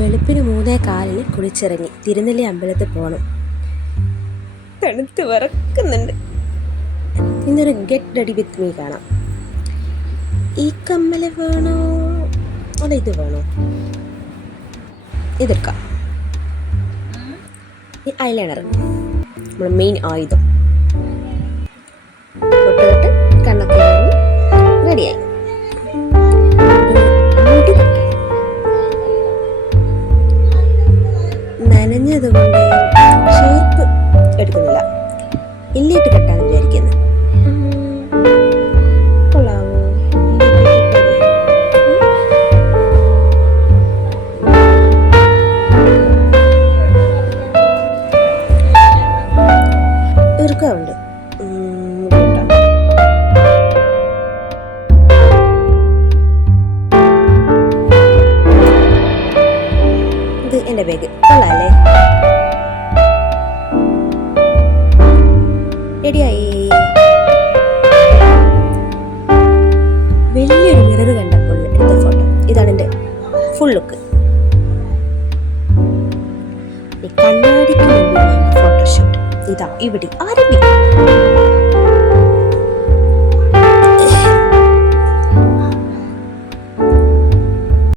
വെളുപ്പിന് 3:15 കുളിച്ചിറങ്ങി തിരുനെല്ലി അമ്പലത്തിൽ പോകണം. തണുത്ത് വിറക്കുന്നുണ്ട്. ഇന്നൊരു ഗെറ്റ് റെഡി വിത്ത് മീ കാണാം. ഈ കമ്മൽ വേണോ അല്ല ഇത് വേണോ? ഇതെടുക്കാം. ഈ ഐലൈനർ നമ്മുടെ മെയിൻ ആയുധം. പൊട്ടുതൊട്ട് കണ്ണൊക്കെ റെഡിയായി. നനഞ്ഞതുകൊണ്ട് ഷേപ്പ് എടുക്കുന്നില്ല. ഇല്ലിട്ട് കെട്ടാന്ന് വിചാരിക്കുന്നത്. കൊള്ളാവോ? ഇറുക്കമുണ്ട്. ഇത് എൻ്റെ ബാഗ്. കൊള്ളാല്ലേ? റെഡിയായി. വലിയൊരു മിറർ കണ്ടപ്പോൾ എടുത്ത ഫോട്ടോ. ഇതാണ് എൻ്റെ ഫുൾ ലുക്ക്. കണ്ണാടിക്ക് മുമ്പിൽ ഫോട്ടോഷൂട്ട്. ഇതാ ഇവിടെ ആരംഭിക്കും.